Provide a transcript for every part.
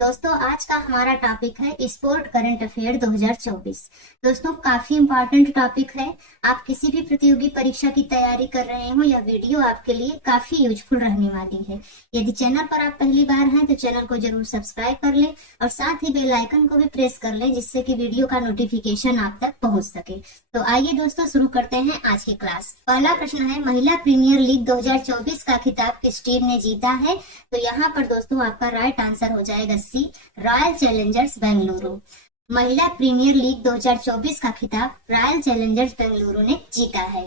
दोस्तों आज का हमारा टॉपिक है स्पोर्ट करंट अफेयर 2024। दोस्तों काफी इंपॉर्टेंट टॉपिक है। आप किसी भी प्रतियोगी परीक्षा की तैयारी कर रहे हो, यह वीडियो आपके लिए काफी यूजफुल रहने वाली है। यदि चैनल पर आप पहली बार हैं तो चैनल को जरूर सब्सक्राइब कर ले और साथ ही बेल आइकन को भी प्रेस कर ले, जिससे कि वीडियो का नोटिफिकेशन आप तक पहुंच सके। तो आइए दोस्तों शुरू करते हैं आज की क्लास। पहला प्रश्न है, महिला प्रीमियर लीग 2024 का खिताब किस टीम ने जीता है? तो यहाँ पर दोस्तों आपका राइट आंसर हो जाएगा सी, रॉयल चैलेंजर्स बेंगलुरु। महिला प्रीमियर लीग 2024 का खिताब रॉयल चैलेंजर्स बेंगलुरु ने जीता है।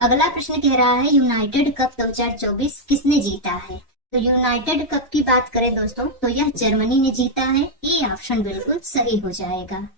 अगला प्रश्न कह रहा है, यूनाइटेड कप 2024 किसने जीता है? तो यूनाइटेड कप की बात करें दोस्तों तो यह जर्मनी ने जीता है। ये ऑप्शन बिल्कुल सही हो जाएगा।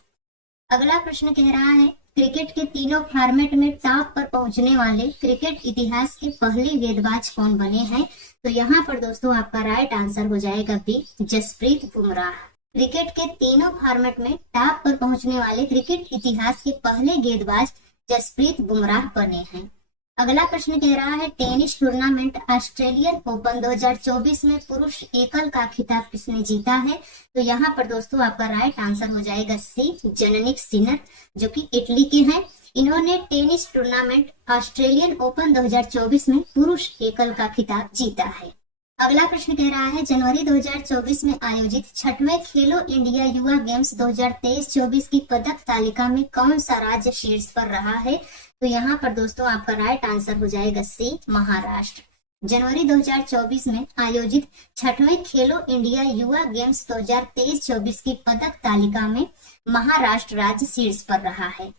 अगला प्रश्न कह रहा है, क्रिकेट के तीनों फॉर्मेट में टॉप पर पहुंचने वाले क्रिकेट इतिहास के पहले गेंदबाज कौन बने हैं? तो यहाँ पर दोस्तों आपका राइट आंसर हो जाएगा बी, जसप्रीत बुमराह। क्रिकेट के तीनों फॉर्मेट में टॉप पर पहुंचने वाले क्रिकेट इतिहास के पहले गेंदबाज जसप्रीत बुमराह बने हैं। अगला प्रश्न कह रहा है, टेनिस टूर्नामेंट ऑस्ट्रेलियन ओपन 2024 में पुरुष एकल का खिताब किसने जीता है? तो यहाँ पर दोस्तों आपका राइट आंसर हो जाएगा सी, जैनिक सिनर, जो कि इटली के हैं। इन्होंने टेनिस टूर्नामेंट ऑस्ट्रेलियन ओपन 2024 में पुरुष एकल का खिताब जीता है। अगला प्रश्न कह रहा है, जनवरी 2024 में आयोजित 6वें खेलो इंडिया युवा गेम्स 2023-24 की पदक तालिका में कौन सा राज्य शीर्ष पर रहा है? तो यहाँ पर दोस्तों आपका राइट आंसर हो जाएगा सी, महाराष्ट्र। जनवरी 2024 में आयोजित 6वें खेलो इंडिया युवा गेम्स 2023-24 की पदक तालिका में महाराष्ट्र राज्य शीर्ष पर रहा है।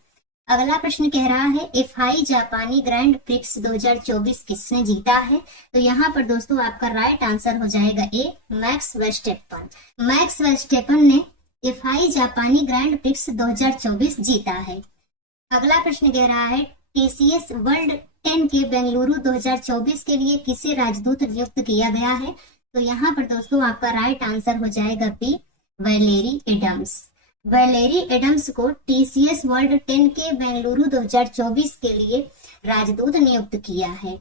अगला प्रश्न कह रहा है, एफआई जापानी ग्रैंड प्रिक्स 2024 किसने जीता है? तो यहाँ पर दोस्तों आपका राइट आंसर हो जाएगा ए, मैक्स वर्स्टेपन। मैक्स वर्स्टेपन ने एफआई जापानी ग्रैंड प्रिक्स 2024 जीता है। अगला प्रश्न कह रहा है, टीसीएस वर्ल्ड 10 के बेंगलुरु 2024 के लिए किसे राजदूत नियुक्त किया गया है? तो यहाँ पर दोस्तों आपका राइट आंसर हो जाएगा B, Valerie Adams. Valerie Adams को टीसीएस वर्ल्ड 10 के बेंगलुरु 2024 के लिए राजदूत नियुक्त किया है।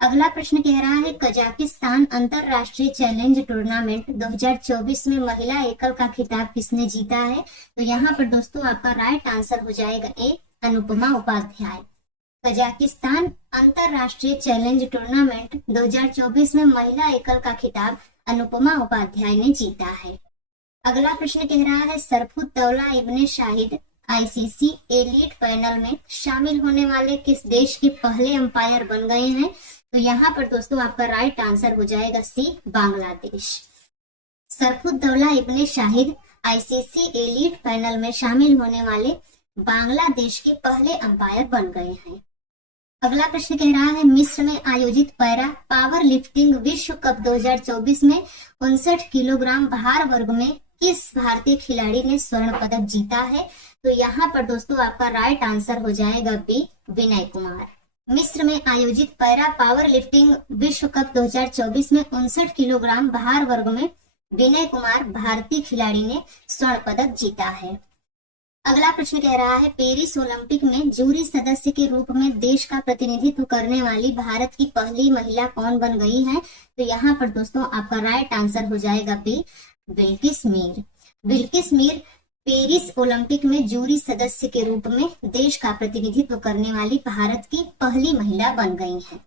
अगला प्रश्न कह रहा है, कजाकिस्तान अंतरराष्ट्रीय चैलेंज टूर्नामेंट 2024 में महिला एकल का खिताब किसने जीता है? तो यहाँ पर दोस्तों आपका राइट आंसर हो जाएगा ए, अनुपमा उपाध्याय। कजाकिस्तान अंतरराष्ट्रीय चैलेंज टूर्नामेंट 2024 में महिला एकल का खिताब अनुपमा उपाध्याय ने जीता है। अगला प्रश्न कह रहा है, सरफुद्दौला इब्ने शाहिद आईसीसी एलीट पैनल में शामिल होने वाले किस देश के पहले अंपायर बन गए हैं? तो यहाँ पर दोस्तों आपका राइट आंसर हो जाएगा सी, बांग्लादेश। सरफुद्दौला इब्ने शाहिद आईसीसी एलीट पैनल में शामिल होने वाले बांग्लादेश के पहले अंपायर बन गए हैं। अगला प्रश्न कह रहा है, मिस्र में आयोजित पैरा पावर लिफ्टिंग विश्व कप 2024 में 59 किलोग्राम भार वर्ग में किस भारतीय खिलाड़ी ने स्वर्ण पदक जीता है? तो यहाँ पर दोस्तों आपका राइट आंसर हो जाएगा बी, विनय कुमार। मिस्र में आयोजित पैरा पावर लिफ्टिंग विश्व कप 2024 में 59 किलोग्राम भार वर्ग में विनय कुमार भारतीय खिलाड़ी ने स्वर्ण पदक जीता है। अगला प्रश्न कह रहा है, पेरिस ओलंपिक में जूरी सदस्य के रूप में देश का प्रतिनिधित्व करने वाली भारत की पहली महिला कौन बन गई है? तो यहाँ पर दोस्तों आपका राइट आंसर हो जाएगा B, Bilkis Mir. Bilkis Mir Paris Olympic में जूरी सदस्य के रूप में देश का प्रतिनिधित्व करने वाली भारत की पहली महिला बन गई हैं।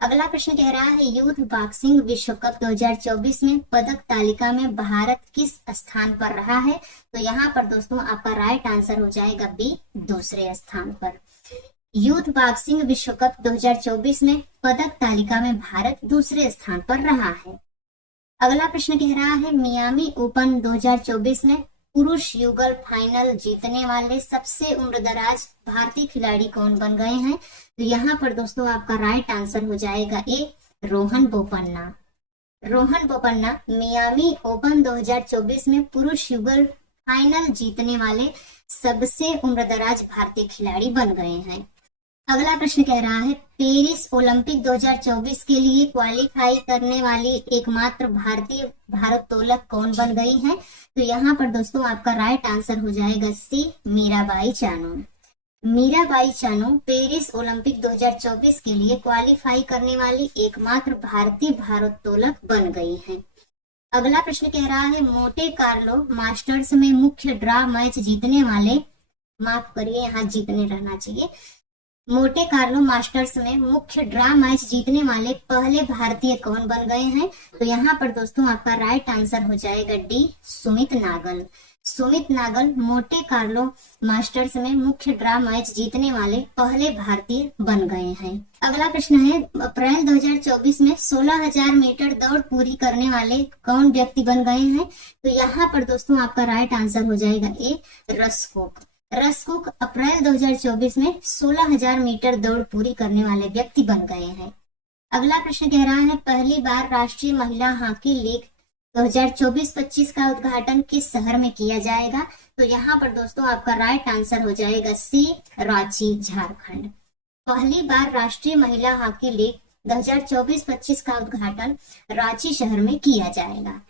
अगला प्रश्न कह रहा है, यूथ बॉक्सिंग विश्व कप 2024 में पदक तालिका में भारत किस स्थान पर रहा है? तो यहाँ पर दोस्तों आपका राइट आंसर हो जाएगा बी, दूसरे स्थान पर। यूथ बॉक्सिंग विश्व कप 2024 में पदक तालिका में भारत दूसरे स्थान पर रहा है। अगला प्रश्न कह रहा है, मियामी ओपन 2024 में पुरुष युगल फाइनल जीतने वाले सबसे उम्रदराज भारतीय खिलाड़ी कौन बन गए हैं? तो यहाँ पर दोस्तों आपका राइट आंसर हो जाएगा ए, रोहन बोपन्ना। रोहन बोपन्ना मियामी ओपन 2024 में पुरुष युगल फाइनल जीतने वाले सबसे उम्रदराज भारतीय खिलाड़ी बन गए हैं। अगला प्रश्न कह रहा है, पेरिस ओलंपिक 2024 के लिए क्वालिफाई करने वाली एकमात्र भारतीय भारोत्तोलक कौन बन गई है? तो यहाँ पर दोस्तों आपका राइट आंसर हो जाएगा सी, मीराबाई चानू। मीराबाई चानू पेरिस ओलंपिक 2024 के लिए क्वालिफाई करने वाली एकमात्र भारतीय भारोत्तोलक बन गई हैं। अगला प्रश्न कह रहा है मोटे कार्लो मास्टर्स में मुख्य ड्रा मैच जीतने वाले, माफ करिए यहाँ जीतने रहना चाहिए, मोटे कार्लो मास्टर्स में मुख्य ड्रा मैच जीतने वाले पहले भारतीय कौन बन गए हैं? तो यहाँ पर दोस्तों आपका राइट आंसर हो जाएगा डी, सुमित नागल। सुमित नागल मोटे कार्लो मास्टर्स में मुख्य ड्रा मैच जीतने वाले पहले भारतीय बन गए हैं। अगला प्रश्न है अप्रैल 2024 में 16,000 मीटर दौड़ पूरी करने वाले कौन व्यक्ति बन गए हैं? तो यहाँ पर दोस्तों आपका राइट आंसर हो जाएगा ए, रसकुक। रसकुक अप्रैल 2024 में 16,000 मीटर दौड़ पूरी करने वाले व्यक्ति बन गए हैं। अगला प्रश्न कह रहा है पहली बार राष्ट्रीय महिला हॉकी लीग 2024-25 का उद्घाटन किस शहर में किया जाएगा? तो यहाँ पर दोस्तों आपका राइट आंसर हो जाएगा सी, रांची, झारखंड। पहली बार राष्ट्रीय महिला हॉकी लीग 2024-25 का उद्घाटन रांची शहर में किया जाएगा।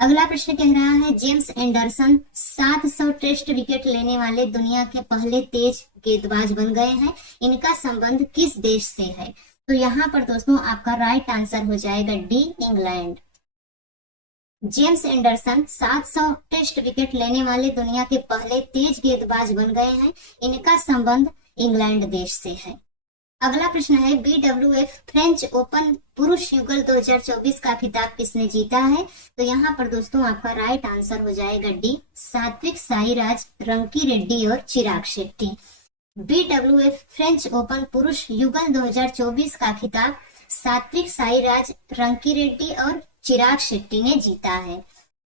अगला प्रश्न कह रहा है जेम्स एंडरसन 700 टेस्ट विकेट लेने वाले दुनिया के पहले तेज गेंदबाज बन गए हैं, इनका संबंध किस देश से है? तो यहाँ पर दोस्तों आपका राइट आंसर हो जाएगा D, England. James Anderson 700 test wicket लेने वाले दुनिया के पहले तेज गेंदबाज बन गए हैं, इनका संबंध इंग्लैंड देश से है। अगला प्रश्न है BWF फ्रेंच ओपन पुरुष युगल 2024 का खिताब किसने जीता है? तो यहाँ पर दोस्तों आपका राइट आंसर हो जाएगा डी, सात्विक साईराज, रंकी रेड्डी और Chirag Shetty. BWF French open पुरुष युगल 2024 का खिताब सात्विक साईराज, रंकी रेड्डी और चिराग शेट्टी ने जीता है।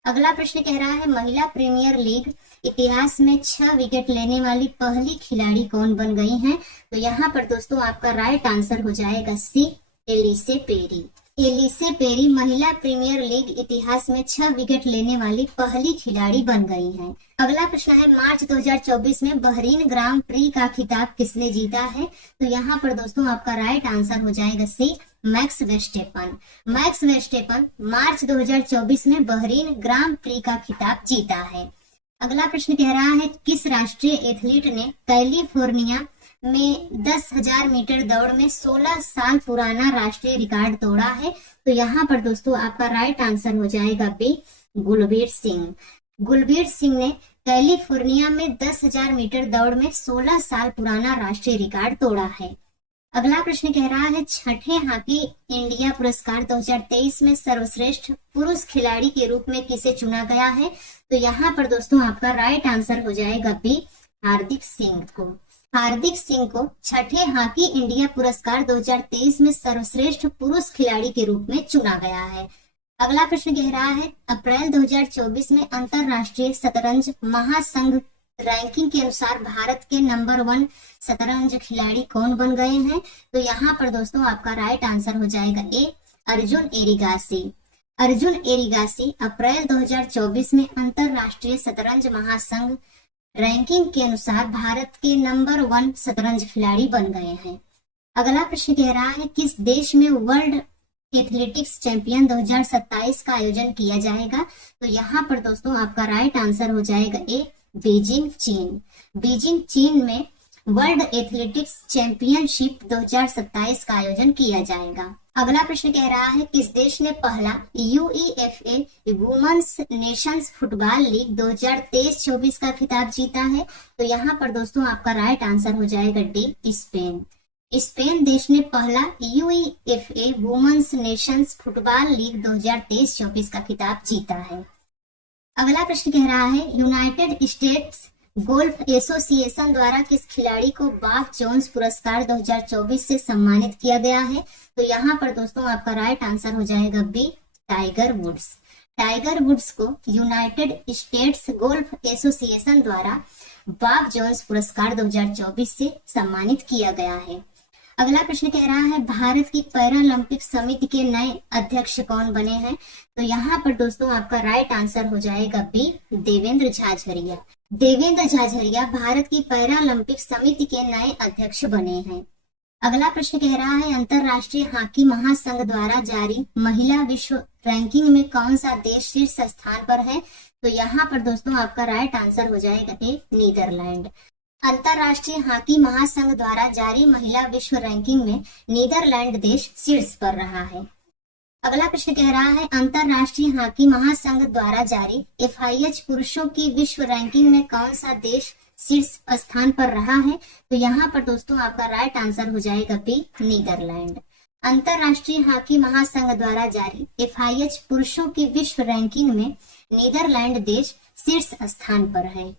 अगला प्रश्न कह रहा है महिला प्रीमियर लीग इतिहास में 6 विकेट लेने वाली पहली खिलाड़ी कौन बन गई हैं? तो यहाँ पर दोस्तों आपका राइट आंसर हो जाएगा सी, एलिसे पेरी। एलिसे पेरी महिला प्रीमियर लीग इतिहास में 6 विकेट लेने वाली पहली खिलाड़ी बन गई हैं। अगला प्रश्न है मार्च 2024 में बहरीन ग्रां प्री का खिताब किसने जीता है? तो यहाँ पर दोस्तों आपका राइट आंसर हो जाएगा सी, मैक्स वेस्टेपन। मैक्स वेस्टेपन मार्च 2024 में बहरीन ग्रां प्री का खिताब जीता है। अगला प्रश्न कह रहा है किस राष्ट्रीय एथलीट ने कैलिफोर्निया में 10,000 मीटर दौड़ में 16 साल पुराना राष्ट्रीय रिकॉर्ड तोड़ा है? तो यहाँ पर दोस्तों आपका राइट आंसर हो जाएगा बी, गुलबीर सिंह। गुलबीर सिंह ने कैलिफोर्निया में 10,000 मीटर दौड़ में 16 साल पुराना राष्ट्रीय रिकॉर्ड तोड़ा है। अगला प्रश्न कह रहा है छठे हॉकी इंडिया पुरस्कार 2023 में सर्वश्रेष्ठ पुरुष खिलाड़ी के रूप में किसे चुना गया है? तो यहाँ पर दोस्तों आपका राइट आंसर हो जाएगा बी, हार्दिक सिंह को। हार्दिक सिंह को छठे हॉकी इंडिया पुरस्कार 2023 में सर्वश्रेष्ठ पुरुष खिलाड़ी के रूप में चुना गया है। अगला प्रश्न कह रहा है अप्रैल 2024 में अंतरराष्ट्रीय शतरंज महासंघ रैंकिंग के अनुसार भारत के नंबर 1 शतरंज खिलाड़ी कौन बन गए हैं? तो यहाँ पर दोस्तों आपका राइट आंसर हो जाएगा ए, अर्जुन एरिगासी। अर्जुन एरिगासी अप्रैल 2024 में अंतरराष्ट्रीय शतरंज महासंघ रैंकिंग के अनुसार भारत के नंबर 1 शतरंज खिलाड़ी बन गए हैं। अगला प्रश्न कह रहा है किस देश में वर्ल्ड एथलेटिक्स चैंपियन 2027 का आयोजन किया जाएगा? तो यहाँ पर दोस्तों आपका राइट आंसर हो जाएगा ए, बीजिंग, चीन। बीजिंग, चीन में वर्ल्ड एथलेटिक्स चैंपियनशिप 2027 का आयोजन किया जाएगा। अगला प्रश्न कह रहा है किस देश ने पहला UEFA women's nations football league 2023-24 का खिताब जीता है? तो यहाँ पर दोस्तों आपका राइट आंसर हो जाएगा डी, स्पेन। स्पेन देश ने पहला UEFA women's nations football league 2023-24 का खिताब जीता है। अगला प्रश्न कह रहा है यूनाइटेड स्टेट्स गोल्फ एसोसिएशन द्वारा किस खिलाड़ी को बॉब जोन्स पुरस्कार 2024 से सम्मानित किया गया है? तो यहाँ पर दोस्तों आपका राइट आंसर हो जाएगा B, Tiger Woods. Tiger Woods को यूनाइटेड स्टेट्स गोल्फ एसोसिएशन द्वारा बॉब जोन्स पुरस्कार 2024 से सम्मानित किया गया है। अगला प्रश्न कह रहा है भारत की पैरालंपिक समिति के नए अध्यक्ष कौन बने हैं? तो यहाँ पर दोस्तों आपका राइट आंसर हो जाएगा बी, देवेंद्र झाझरिया। देवेंद्र झाझरिया भारत की पैरालंपिक समिति के नए अध्यक्ष बने हैं। अगला प्रश्न कह रहा है अंतरराष्ट्रीय हॉकी महासंघ द्वारा जारी महिला विश्व रैंकिंग में कौन सा देश शीर्ष स्थान पर है? तो यहाँ पर दोस्तों आपका राइट आंसर हो जाएगा ए, नीदरलैंड। अंतरराष्ट्रीय हॉकी महासंघ द्वारा जारी महिला विश्व रैंकिंग में नीदरलैंड देश शीर्ष पर रहा है। अगला प्रश्न कह रहा है अंतरराष्ट्रीय हॉकी महासंघ द्वारा जारी FIH पुरुषों की विश्व रैंकिंग में कौन सा देश शीर्ष स्थान पर रहा है? तो यहाँ पर दोस्तों आपका राइट आंसर हो जाएगा बी, नीदरलैंड। अंतरराष्ट्रीय हॉकी महासंघ द्वारा जारी FIH पुरुषों की विश्व रैंकिंग में नीदरलैंड देश शीर्ष स्थान पर है।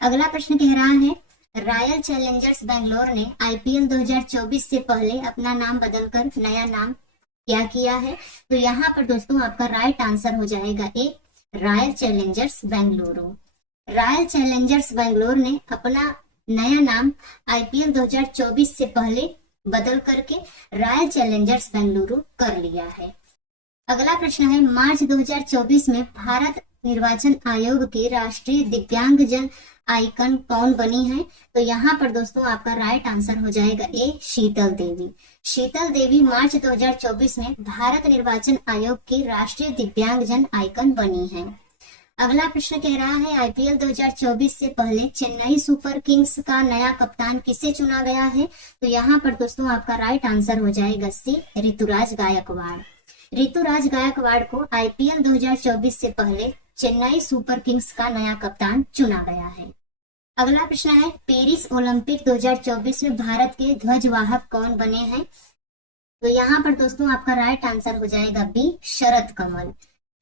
अगला प्रश्न कह रहा है रॉयल चैलेंजर्स बेंगलोर ने IPL 2024 से पहले अपना नाम बदलकर नया नाम क्या किया है? तो यहाँ पर दोस्तों आपका राइट आंसर हो जाएगा A, Royal Challengers Bengaluru. Royal Challengers Bangalore ने अपना नया नाम IPL 2024 से पहले बदल करके रॉयल चैलेंजर्स बेंगलुरु कर लिया है। अगला प्रश्न है मार्च 2024 में भारत निर्वाचन आयोग के राष्ट्रीय दिव्यांगजन आइकन कौन बनी है? तो यहाँ पर दोस्तों आपका राइट आंसर हो जाएगा ए, शीतल देवी। शीतल देवी मार्च 2024 में भारत निर्वाचन आयोग की राष्ट्रीय दिव्यांगजन आइकन बनी है। अगला प्रश्न कह रहा है IPL 2024 से पहले चेन्नई सुपर किंग्स का नया कप्तान किसे चुना गया है? तो यहाँ पर दोस्तों आपका राइट आंसर हो जाएगा सी, ऋतुराज गायकवाड़। ऋतुराज गायकवाड़ को IPL 2024 से पहले चेन्नई सुपर किंग्स का नया कप्तान चुना गया है। अगला प्रश्न है पेरिस ओलंपिक 2024 में भारत के ध्वजवाहक कौन बने हैं? तो यहाँ पर दोस्तों आपका राइट आंसर हो जाएगा बी, शरद कमल।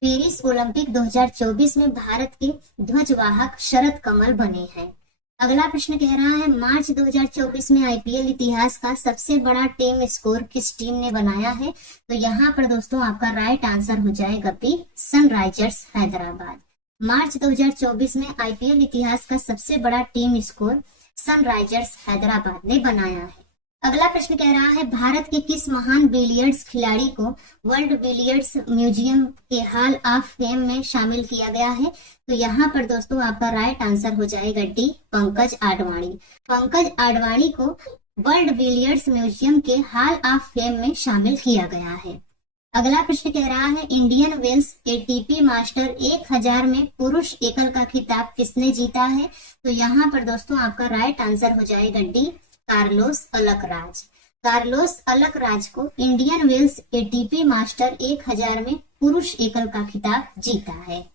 पेरिस ओलंपिक 2024 में भारत के ध्वजवाहक शरद कमल बने हैं। अगला प्रश्न कह रहा है मार्च 2024 में IPL इतिहास का सबसे बड़ा टीम स्कोर किस टीम ने बनाया है? तो यहाँ पर दोस्तों आपका राइट आंसर हो जाएगा बी, सनराइजर्स हैदराबाद। मार्च 2024 में IPL इतिहास का सबसे बड़ा टीम स्कोर सनराइजर्स हैदराबाद ने बनाया है। अगला प्रश्न कह रहा है भारत के किस महान बिलियर्ड्स खिलाड़ी को वर्ल्ड बिलियर्ड्स म्यूजियम के हॉल ऑफ फेम में शामिल किया गया है? तो यहाँ पर दोस्तों आपका राइट आंसर हो जाएगा डी, पंकज आडवाणी। पंकज आडवाणी को वर्ल्ड बिलियर्ड्स म्यूजियम के हॉल ऑफ फेम में शामिल किया गया है। अगला प्रश्न कह रहा है इंडियन वेल्स ATP मास्टर 1000 में पुरुष एकल का खिताब किसने जीता है? तो यहाँ पर दोस्तों आपका राइट आंसर हो जाएगा D, Carlos Alcaraz. Carlos Alcaraz को इंडियन वेल्स ATP मास्टर 1000 में पुरुष एकल का खिताब जीता है।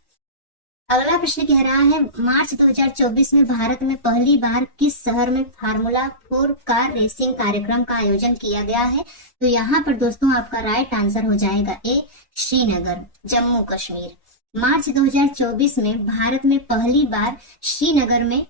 अगला प्रश्न कह रहा है मार्च 2024 में भारत में पहली बार किस शहर में फार्मूला 4 कार रेसिंग कार्यक्रम का आयोजन किया गया है? तो यहाँ पर दोस्तों आपका राइट आंसर हो जाएगा ए, श्रीनगर, जम्मू कश्मीर। मार्च 2024 में भारत में पहली बार श्रीनगर में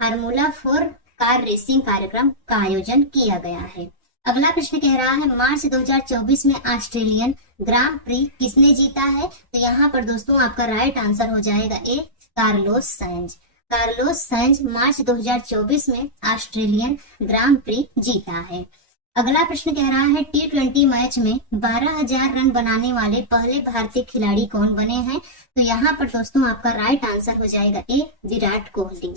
फार्मूला 4 कार रेसिंग कार्यक्रम का आयोजन किया गया है। अगला प्रश्न कह रहा है मार्च 2024 में ऑस्ट्रेलियन ग्रां प्री किसने जीता है? तो यहाँ पर दोस्तों आपका राइट आंसर हो जाएगा ए, कार्लोस साइंज। कार्लोस साइंज मार्च 2024 में ऑस्ट्रेलियन ग्रां प्री जीता है। अगला प्रश्न कह रहा है T20 मैच में 12,000 रन बनाने वाले पहले भारतीय खिलाड़ी कौन बने हैं? तो यहाँ पर दोस्तों आपका राइट आंसर हो जाएगा ए, विराट कोहली।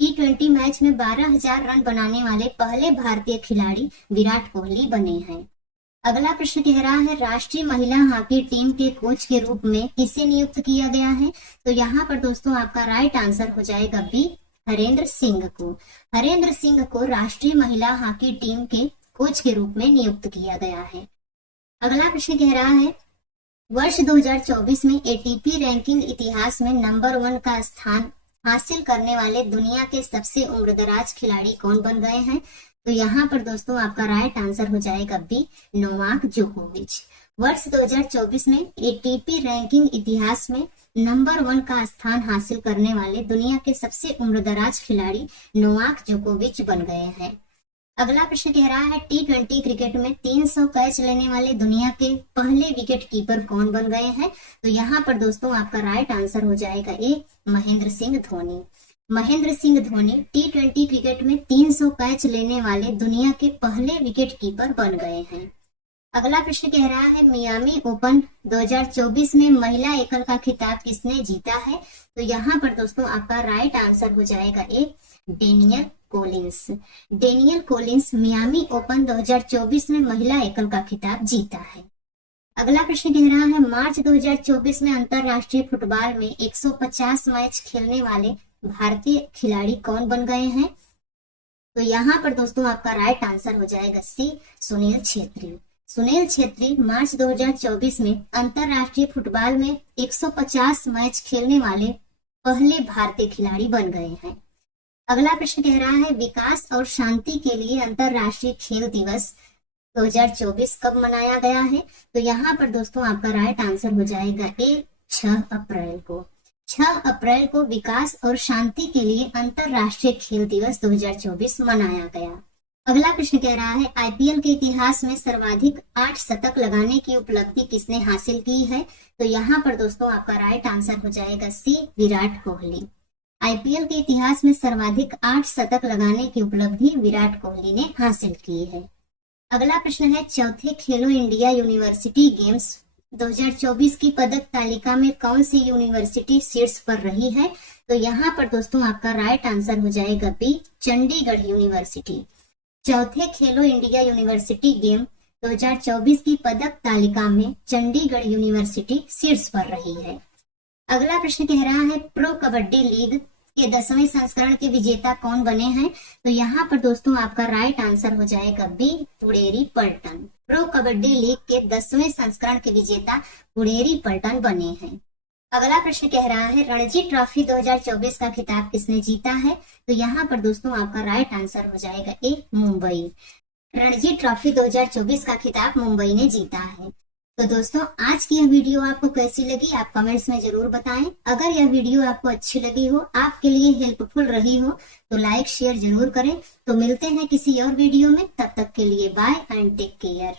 T20 मैच में 12,000 रन बनाने वाले पहले भारतीय खिलाड़ी विराट कोहली बने हैं। अगला प्रश्न कह रहा है राष्ट्रीय महिला हॉकी टीम के कोच के रूप में किसे नियुक्त किया गया है? तो यहाँ पर दोस्तों आपका राइट आंसर हो जाएगा बी, हरेंद्र सिंह को। हरेंद्र सिंह को राष्ट्रीय महिला हॉकी टीम के कोच के रूप में नियुक्त किया गया है। अगला प्रश्न कह रहा है वर्ष 2024 में ATP रैंकिंग इतिहास में नंबर 1 का स्थान हासिल करने वाले दुनिया के सबसे उम्रदराज खिलाड़ी कौन बन गए हैं? तो यहाँ पर दोस्तों आपका राइट आंसर हो जाएगा बी, नोवाक जोकोविच। वर्ष 2024 में ATP रैंकिंग इतिहास में नंबर 1 का स्थान हासिल करने वाले दुनिया के सबसे उम्रदराज खिलाड़ी नोवाक जोकोविच बन गए हैं। अगला प्रश्न कह रहा है T20 क्रिकेट में 300 कैच लेने वाले दुनिया के पहले विकेट कीपर कौन बन गए हैं? तो यहाँ पर दोस्तों आपका राइट आंसर हो जाएगा ए, महेंद्र सिंह धोनी। महेंद्र सिंह धोनी T20 क्रिकेट में 300 कैच लेने वाले दुनिया के पहले विकेट कीपर बन गए हैं। अगला प्रश्न कह रहा है मियामी ओपन 2024 में महिला एकल का खिताब किसने जीता है? तो यहाँ पर दोस्तों आपका राइट आंसर हो जाएगा A, Daniel Collins. Daniel Collins Miami Open 2024 में महिला एकल का खिताब जीता है। अगला प्रश्न कह रहा है मार्च 2024 में अंतरराष्ट्रीय फुटबॉल में 150 मैच खेलने वाले भारतीय खिलाड़ी कौन बन गए हैं? तो यहाँ पर दोस्तों आपका राइट आंसर हो जाएगा सी, सुनील छेत्री। सुनील छेत्री मार्च 2024 में अंतरराष्ट्रीय फुटबॉल में 150 मैच खेलने वाले पहले भारतीय खिलाड़ी बन गए हैं। अगला प्रश्न कह रहा है विकास और शांति के लिए अंतरराष्ट्रीय खेल दिवस 2024 कब मनाया गया है? तो यहाँ पर दोस्तों आपका राइट आंसर हो जाएगा ए 6 अप्रैल को। 6 अप्रैल को विकास और शांति के लिए अंतरराष्ट्रीय खेल दिवस 2024 मनाया गया। अगला प्रश्न कह रहा है आईपीएल के इतिहास में सर्वाधिक 8 शतक लगाने की उपलब्धि किसने हासिल की है? तो यहाँ पर दोस्तों आपका राइट आंसर हो जाएगा सी विराट कोहली। आईपीएल के इतिहास में सर्वाधिक 8 शतक लगाने की उपलब्धि विराट कोहली ने हासिल की है। अगला प्रश्न है चौथे खेलो इंडिया यूनिवर्सिटी गेम्स 2024 की पदक तालिका में कौन सी यूनिवर्सिटी शीर्ष पर रही है? तो यहाँ पर दोस्तों आपका राइट आंसर हो जाएगा बी चंडीगढ़ यूनिवर्सिटी। चौथे खेलो इंडिया यूनिवर्सिटी गेम 2024 की पदक तालिका में चंडीगढ़ यूनिवर्सिटी शीर्ष पर रही है। अगला प्रश्न कह रहा है प्रो कबड्डी लीग के 10वें संस्करण के विजेता कौन बने हैं? तो यहाँ पर दोस्तों आपका राइट आंसर हो जाएगा बी पुडेरी पल्टन। प्रो कबड्डी लीग के 10वें संस्करण के विजेता पुडेरी पल्टन बने हैं। अगला प्रश्न कह रहा है रणजी ट्रॉफी 2024 का खिताब किसने जीता है? तो यहाँ पर दोस्तों आपका राइट आंसर हो जाएगा ए मुंबई। रणजी ट्रॉफी 2024 का खिताब मुंबई ने जीता है। तो दोस्तों आज की यह वीडियो आपको कैसी लगी आप कमेंट्स में जरूर बताएं। अगर यह वीडियो आपको अच्छी लगी हो, आपके लिए हेल्पफुल रही हो तो लाइक शेयर जरूर करें। तो मिलते हैं किसी और वीडियो में, तब तक के लिए बाय एंड टेक केयर।